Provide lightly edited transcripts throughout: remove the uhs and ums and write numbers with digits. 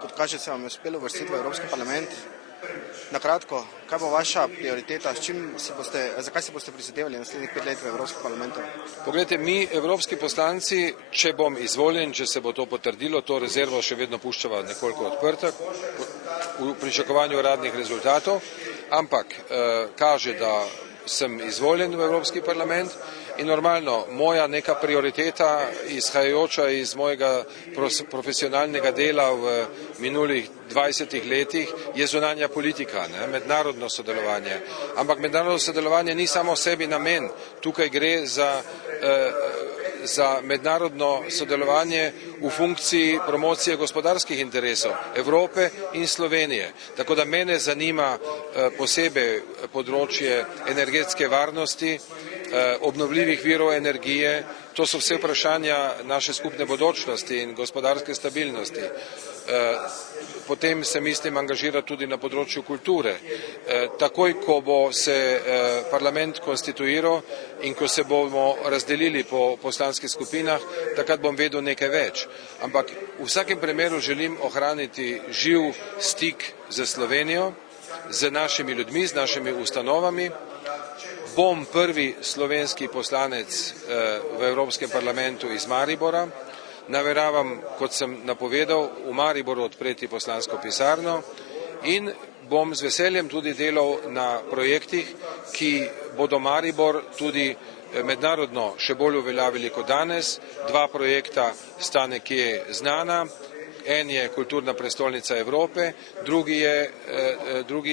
Kot kaže, se vam je uspelo uvrstiti v Evropski parlament. Na kratko, kaj bo vaša prioriteta, zakaj se boste prizadevali naslednjih 5 let v Evropskem parlamentu? Poglejte, mi, evropski poslanci, če bom izvoljen, če se bo to potrdilo, to rezervo še vedno puščava nekoliko odprta v pričakovanju uradnih rezultatov, ampak kaže, da sem izvoljen v Evropski parlament in normalno, moja neka prioriteta, izhajajoča iz mojega profesionalnega dela v minulih 20 letih, je zunanja politika, mednarodno sodelovanje. Ampak mednarodno sodelovanje ni samo sebi namen, tukaj gre za mednarodno sodelovanje v funkciji promocije gospodarskih interesov Evrope in Slovenije. Tako da mene zanima posebej področje energetske varnosti, obnovljivih virov energije, to so vse vprašanja naše skupne bodočnosti in gospodarske stabilnosti. Potem se mislim angažirati tudi na področju kulture. Takoj, ko bo se parlament konstituiral in ko se bomo razdelili po poslanskih skupinah, takrat bom vedel nekaj več. Ampak v vsakem primeru želim ohraniti živ stik z Slovenijo, z našimi ljudmi, z našimi ustanovami. Bom prvi slovenski poslanec v Evropskem parlamentu iz Maribora. Nameravam, kot sem napovedal, v Mariboru odpreti poslansko pisarno in bom z veseljem tudi delal na projektih, ki bodo Maribor tudi mednarodno še bolj uveljavili kot danes. 2 projekta sta nekje znana. En je kulturna prestolnica Evrope, drugi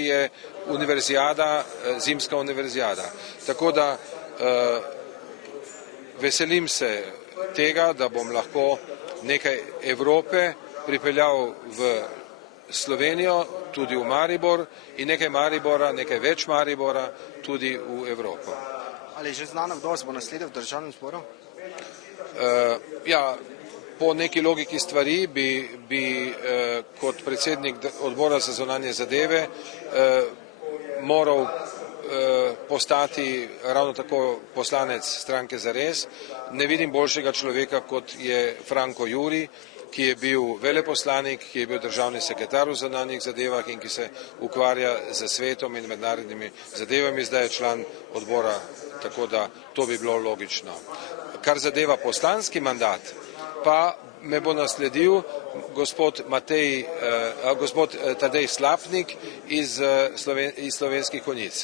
je univerzijada, zimska univerzijada. Tako da veselim se tega, da bom lahko nekaj Evrope pripeljal v Slovenijo, tudi v Maribor in nekaj Maribora, nekaj več Maribora tudi v Evropo. Ali je že znano, kdo vas bo nasledil v Državnem zboru? Ja, po neki logiki stvari bi kot predsednik odbora za zunanje zadeve moral postati ravno tako poslanec stranke Zares. Ne vidim boljšega človeka, kot je Franco Juri, ki je bil veleposlanik, ki je bil državni sekretar v zunanjih zadevah in ki se ukvarja z svetom in mednarodnimi zadevami, zdaj je član odbora, tako da to bi bilo logično. Kar zadeva poslanski mandat, pa me bo nasledil gospod Tadej Slapnik iz Slovenskih Konjic.